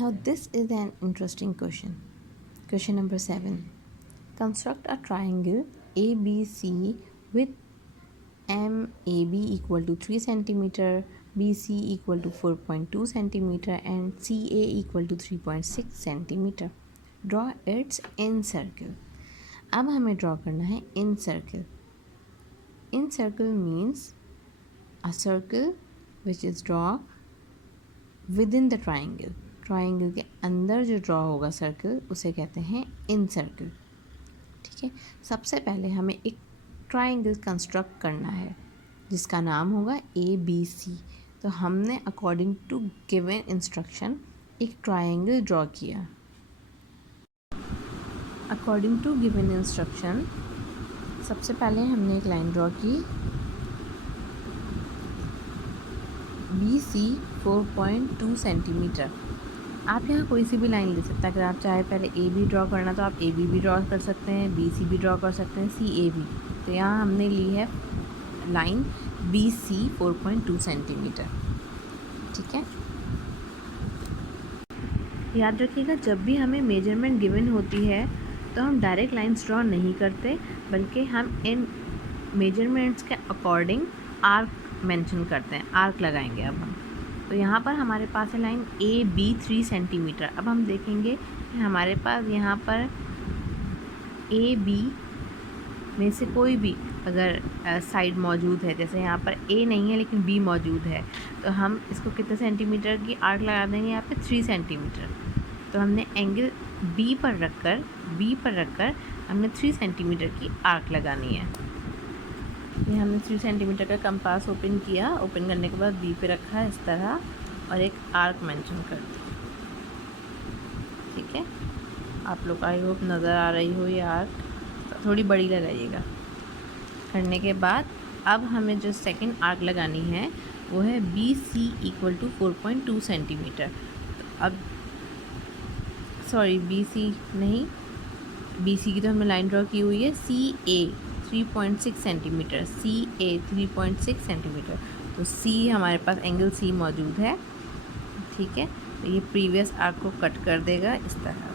Now this is an interesting question. Question number 7. Construct a triangle ABC with MAB equal to 3 cm, BC equal to 4.2 cm and CA equal to 3.6 cm. Draw its in circle. अब हमें draw करना है in circle. In circle means a circle which is draw within the triangle. Triangle के अंदर जो draw होगा circle उसे कहते हैं इन सर्कल. ठीक है, सबसे पहले हमें एक ट्राइंगल कंस्ट्रक्ट करना है जिसका नाम होगा ABC. तो हमने अकॉर्डिंग टू गिवन इंस्ट्रक्शन एक ट्राइंगल ड्रॉ किया. अकॉर्डिंग टू गिवन इंस्ट्रक्शन सबसे पहले हमने एक लाइन ड्रॉ की BC 4.2 सेंटीमीटर. आप यहाँ कोई सी भी लाइन ले सकते हैं. अगर आप चाहे पहले AB ड्रॉ करना तो आप AB भी ड्रॉ कर सकते हैं, BC भी ड्रॉ कर सकते हैं, CA भी. तो यहाँ हमने ली है लाइन BC 4.2 सेंटीमीटर. ठीक है, याद रखिएगा जब भी हमें मेजरमेंट गिवन होती है तो हम डायरेक्ट लाइंस ड्रॉ नहीं करते, बल्कि हम इन मेजरमेंट्स के अकॉर्डिंग आर्क मेंशन करते हैं, आर्क लगाएंगे. अब हम तो यहाँ पर हमारे पास है लाइन AB 3 सेंटीमीटर. अब हम देखेंगे कि हमारे पास यहाँ पर AB में से कोई भी अगर साइड मौजूद है, जैसे यहाँ पर A नहीं है लेकिन B मौजूद है, तो हम इसको कितने सेंटीमीटर की आर्क लगा देंगे यहाँ पे 3 सेंटीमीटर. तो हमने एंगल B पर रखकर हमने 3 सेंटीमीटर की आर्क लगानी है. ये हमने 3 सेंटीमीटर का कंपास ओपन किया. ओपन करने के बाद B पे रखा इस तरह और एक आर्क मेंशन कर दी. ठीक है, आप लोग आई होप नज़र आ रही हो ये आर्क. थोड़ी बड़ी लगाइएगा. करने के बाद अब हमें जो सेकंड आर्क लगानी है वो है BC इक्वल टू 4.2 सेंटीमीटर. तो अब सॉरी BC नहीं, BC की तो हमने लाइन ड्रॉ की हुई है. CA 3.6 centimetre, CA 3.6 centimetre. तो C हमारे पास एंगल C मौजूद है. ठीक है, तो ये प्रीवियस आर्क को कट कर देगा इस तरह.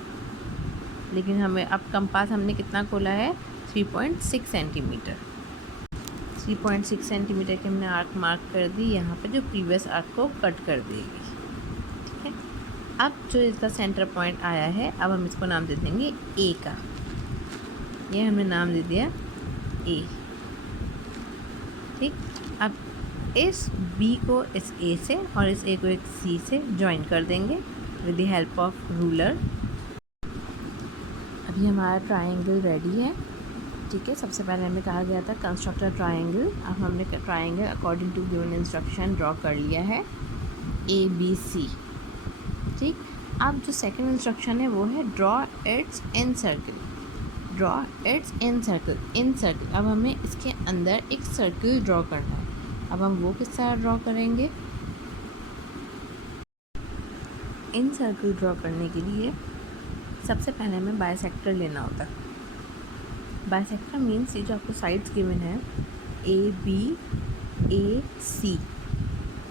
लेकिन हमें अब कंपास हमने कितना खोला है 3.6 सेंटीमीटर. 3.6 सेंटीमीटर की हमने आर्क मार्क कर दी यहाँ पे, जो प्रीवियस आर्क को कट कर देगी. ठीक है, अब जो इसका सेंटर पॉइंट आया है, अब हम इसको नाम दे देंगे A का. ये हमने नाम दे दिया A. ठीक, अब इस B को इस A से और इस A को एक C से ज्वाइन कर देंगे with the help of ruler. अभी हमारा ट्राइंगल रेडी है. ठीक है, सबसे पहले हमें कहा गया था कंस्ट्रक्ट अ ट्राइंगल. अब हमने triangle according to given instruction draw कर लिया है ABC. ठीक, अब जो सेकंड इंस्ट्रक्शन है वो है draw it's in circle. Draw it's in circle. In circle, अब हमें इसके अंदर एक सर्कल ड्रॉ करना है. अब हम वो किस तरह ड्रॉ करेंगे? इन सर्कल ड्रॉ करने के लिए सबसे पहले हमें बाइसेक्टर लेना होता है. बाइसेक्टर मीन्स ये जो आपको साइड्स गिवन है ABAC.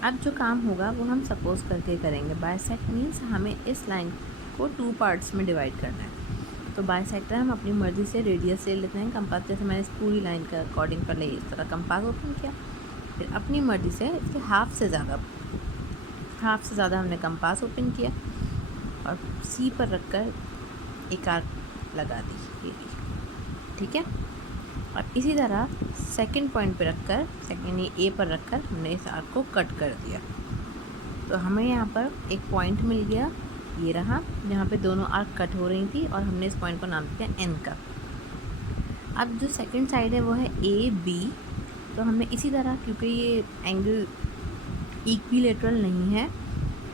अब जो काम होगा वो हम सपोज करके करेंगे. बाइसेक्ट मीन्स हमें इस लाइन को 2 पार्ट्स में डिवाइड करना है. तो बाइसेक्टर हम अपनी मर्ज़ी से रेडियस ले लेते हैं. कंपास जैसे मैंने इस पूरी लाइन का अकॉर्डिंग पहले इस तरह कंपास ओपन किया, फिर अपनी मर्ज़ी से इसके हाफ से ज़्यादा हमने कंपास ओपन किया और C पर रखकर एक आर्क लगा दी. ठीक है, और इसी तरह सेकंड पॉइंट पे रखकर, सेकंड A पर रखकर हमने इस आर्क को कट कर दिया. तो हमें यहाँ पर एक पॉइंट मिल गया, ये रहा, जहाँ पे दोनों आर्क कट हो रही थी और हमने इस पॉइंट को नाम दिया N का. अब जो सेकंड साइड है वो है AB. तो हमने इसी तरह, क्योंकि ये एंगल इक्विलेटरल नहीं है,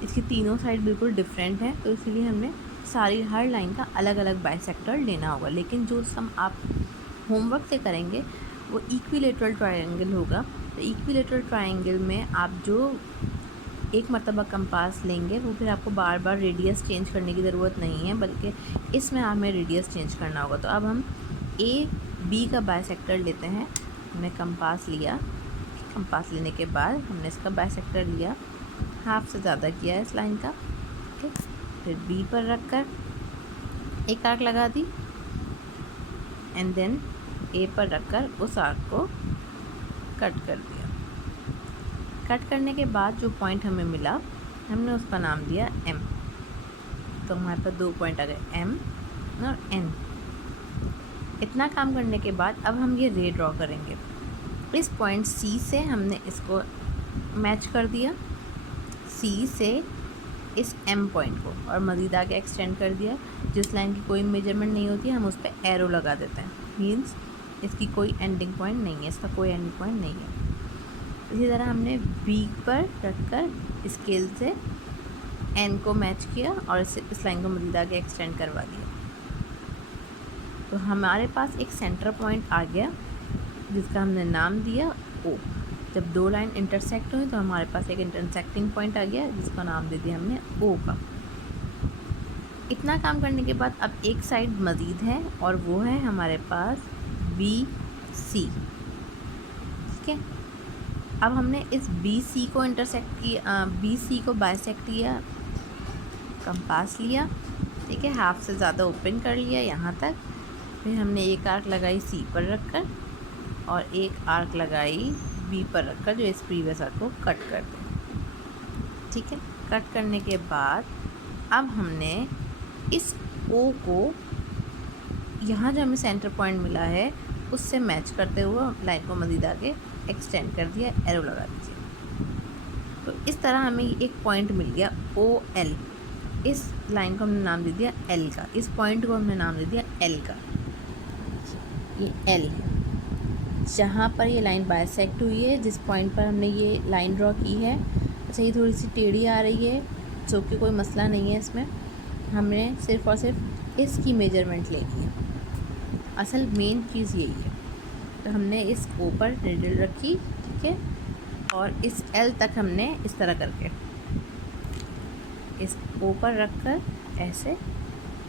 इसकी तीनों साइड बिल्कुल डिफरेंट है, तो इसीलिए हमने हर लाइन का अलग अलग बाइसेक्टर लेना होगा. लेकिन जो सम आप होमवर्क से करेंगे वो इक्विलेटरल ट्रायंगल होगा. तो इक्विलेटरल ट्रायंगल में आप जो एक मरतबा कंपास लेंगे वो फिर आपको बार बार रेडियस चेंज करने की ज़रूरत नहीं है, बल्कि इसमें हमें रेडियस चेंज करना होगा. तो अब हम AB का बाइसेक्टर लेते हैं. हमने कंपास लिया, कंपास लेने के बाद हमने इसका बाइसेक्टर लिया, हाफ से ज़्यादा किया है इस लाइन का. ठीक, फिर बी पर रखकर एक आर्क लगा दी एंड देन ए पर रखकर उस आर्क को कट कर दिया। कट करने के बाद जो पॉइंट हमें मिला हमने उसका नाम दिया एम। तो हमारे पास 2 पॉइंट आ गए एम और एन। इतना काम करने के बाद अब हम ये रे ड्रॉ करेंगे। इस पॉइंट सी से हमने इसको मैच कर दिया, सी से इस एम पॉइंट को, और मज़ीद आगे एक्सटेंड कर दिया। जिस लाइन की कोई मेजरमेंट नहीं होती हम उस पर एरो लगा देते हैं, मीन्स इसकी कोई एंडिंग पॉइंट नहीं है, इसका कोई एंडिंग पॉइंट नहीं है। इसी तरह हमने बी पर रखकर स्केल से एन को मैच किया और इस लाइन को मज़ीद आगे एक्सटेंड करवा दिया। तो हमारे पास एक सेंटर पॉइंट आ गया जिसका हमने नाम दिया ओ। जब 2 लाइन इंटरसेक्ट हुई तो हमारे पास एक इंटरसेक्टिंग पॉइंट आ गया जिसका नाम दे दिया हमने ओ का। इतना काम करने के बाद अब एक साइड मज़ीद है और वो है हमारे पास बी सी। ठीक है, अब हमने इस बी सी को इंटरसेक्ट किया, बी सी को बाइसेक्ट किया, कंपास लिया, ठीक है, हाफ से ज़्यादा ओपन कर लिया यहाँ तक। फिर हमने एक आर्क लगाई सी पर रखकर और एक आर्क लगाई बी पर रखकर जो इस प्रीवियस आर्क को कट कर दें। ठीक है, कट करने के बाद अब हमने इस ओ को यहाँ जो हमें सेंटर पॉइंट मिला है उससे मैच करते हुए लाइन को मज़ीद आगे एक्सटेंड कर दिया, एरो लगा दीजिए। तो इस तरह हमें एक पॉइंट मिल गया ओ एल। इस लाइन को हमने नाम दे दिया एल का, इस पॉइंट को हमने नाम दे दिया एल का। ये एल है जहाँ पर ये लाइन बाइसेक्ट हुई है, जिस पॉइंट पर हमने ये लाइन ड्रॉ की है। अच्छा, ये थोड़ी सी टेढ़ी आ रही है, जो कि कोई मसला नहीं है, इसमें हमने सिर्फ़ और सिर्फ इसकी मेजरमेंट लेनी है। असल मेन चीज़ यही है। तो हमने इस ओ पर निडल रखी, ठीक है, और इस एल तक हमने इस तरह करके इस ओ पर रख कर ऐसे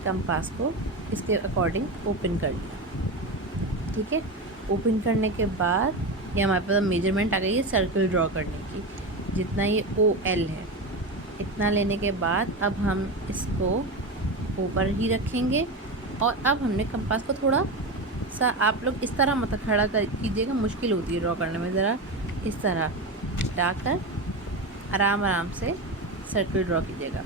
कंपास को इसके अकॉर्डिंग ओपन कर लिया। ठीक है, ओपन करने के बाद ये हमारे पास मेजरमेंट आ गई है सर्कल ड्रॉ करने की। जितना ये ओ एल है इतना लेने के बाद अब हम इसको ऊपर ही रखेंगे। और अब हमने कंपास को थोड़ा सा, आप लोग इस तरह मत खड़ा कर कीजिएगा, मुश्किल होती है ड्रॉ करने में, ज़रा इस तरह डालकर आराम आराम से सर्कल ड्रॉ कीजिएगा।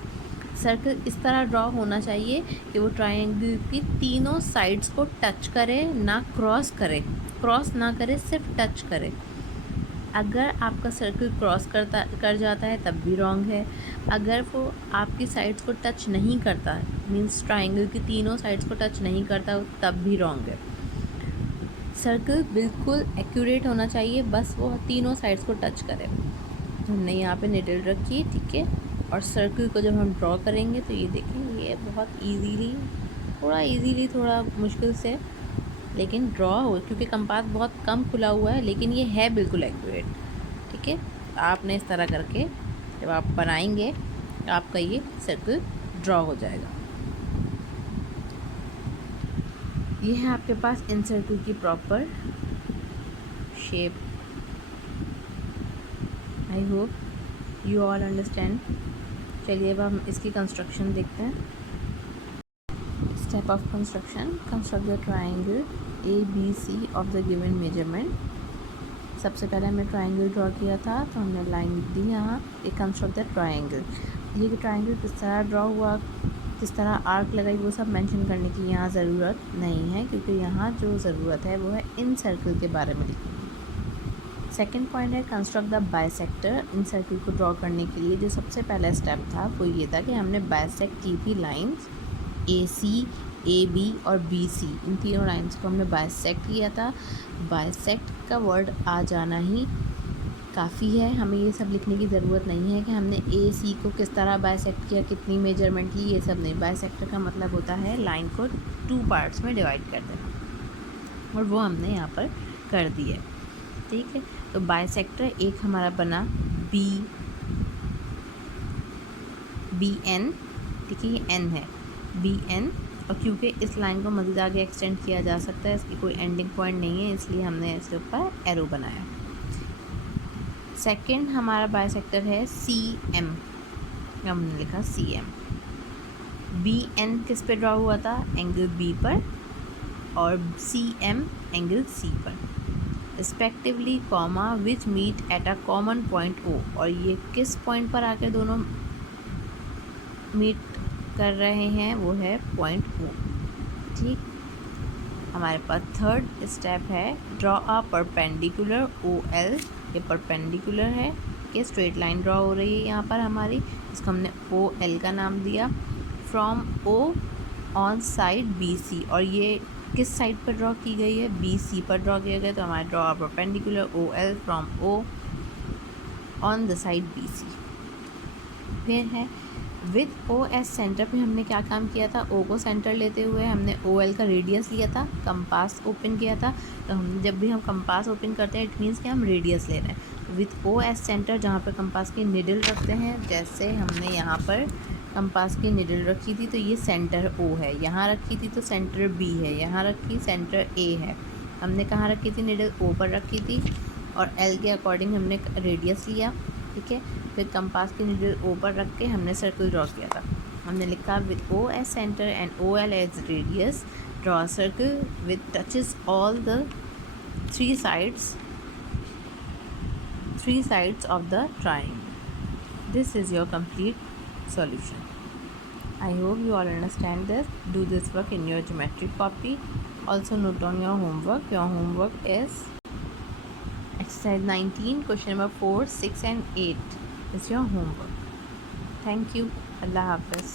सर्कल इस तरह ड्रॉ होना चाहिए कि वो ट्रायंगल की तीनों साइड्स को टच करे, ना क्रॉस करे, क्रॉस ना करे, सिर्फ टच करे। अगर आपका सर्कल क्रॉस कर जाता है तब भी रॉन्ग है। अगर वो आपकी साइड्स को टच नहीं करता है, मीन्स ट्रायंगल की तीनों साइड्स को टच नहीं करता, तब भी रॉन्ग है। सर्कल बिल्कुल एक्यूरेट होना चाहिए, बस वो तीनों साइड्स को टच करे। हमने यहाँ पे निडल रखी, ठीक है, और सर्कल को जब हम ड्रॉ करेंगे तो ये देखें, ये बहुत इजीली थोड़ा मुश्किल से लेकिन ड्रॉ हो, क्योंकि कंपास बहुत कम खुला हुआ है, लेकिन ये है बिल्कुल एक्यूरेट। ठीक है, तो आपने इस तरह करके जब आप बनाएंगे तो आपका ये सर्कल ड्रॉ हो जाएगा। ये है आपके पास इन सर्कल की proper shape. I hope you all understand. चलिए अब हम इसकी कंस्ट्रक्शन देखते हैं। Step of construction, construct the triangle A B C of the given measurement. सबसे पहले हमने ट्राइंगल ड्रॉ किया था तो हमने लाइन दी यहाँ, ए कंस्ट्रक्ट द ट्राइंगल। ये कि ट्राइंगल किस तरह ड्रॉ हुआ, किस तरह आर्क लगाई, वो सब मेंशन करने की यहाँ ज़रूरत नहीं है, क्योंकि यहाँ जो ज़रूरत है वो है इन सर्कल के बारे में लिखनी। सेकेंड पॉइंट है construct the bisector. In circle को ड्रॉ करने के लिए जो सबसे पहला स्टेप था वो ये था कि हमने बाइसेक्ट की थी lines A C, A B और बी सी। इन तीनों लाइन्स को हमने बाइसेक्ट किया था। बाइसेक्ट का वर्ड आ जाना ही काफ़ी है, हमें ये सब लिखने की ज़रूरत नहीं है कि हमने ए सी को किस तरह बाइसेक्ट किया, कितनी मेजरमेंट की, ये सब नहीं। बाइसेक्टर का मतलब होता है लाइन को 2 पार्ट्स में डिवाइड कर देना, और वो हमने यहाँ पर कर दिया। ठीक है, तो बाइसेक्टर एक हमारा बना बी एन। ठीक है, ये एन है, बी एन, और क्योंकि इस लाइन को मज़ीद आगे एक्सटेंड किया जा सकता है, इसकी कोई एंडिंग पॉइंट नहीं है, इसलिए हमने इसके ऊपर एरो बनाया। सेकंड हमारा बाइसेक्टर है सी एम, हमने लिखा सी एम। बी एन किस पे ड्रॉ हुआ था, एंगल बी पर, और सी एम एंगल सी पर respectively, comma which meet at a common point O, और ये किस पॉइंट पर आके दोनों मीट कर रहे हैं, वो है पॉइंट ओ। ठीक, हमारे पास थर्ड स्टेप है draw a perpendicular O L. ये परपेंडिकुलर है कि स्ट्रेट लाइन ड्रॉ हो रही है यहाँ पर हमारी, इसको हमने ओ एल का नाम दिया। From O on side B C, और ये किस साइड पर ड्रॉ की गई है, बी सी पर ड्रॉ किया गया, तो हमारा draw a perpendicular O L from O on the side B C. फिर है विथ ओ एस सेंटर पे हमने क्या काम किया था, ओ को सेंटर लेते हुए हमने ओ एल का रेडियस लिया था, कंपास ओपन किया था। तो हम जब भी हम कंपास ओपन करते हैं इट मीन्स कि हम रेडियस ले रहे हैं। विथ ओ एस सेंटर, जहाँ पर कंपास की निडल रखते हैं, जैसे हमने यहाँ पर कंपास की निडल रखी थी तो ये सेंटर ओ है, यहाँ रखी थी तो सेंटर बी है, यहाँ रखी सेंटर ए है। हमने कहाँ रखी थी, निडल ओ पर रखी थी, और एल के अकॉर्डिंग हमने रेडियस लिया। ठीक है, फिर कंपास की नीडल ओ पर रख के हमने सर्कल ड्रॉ किया था। हमने लिखा with O as centre and O L as radius, draw circle with touches all the three sides of the triangle. This is your complete solution. I hope you all understand this. Do this work in your geometry copy. Also note on your homework. Your homework is exercise 19, question number 4, 6 and 8 is your homework. Thank you. Allah Hafiz.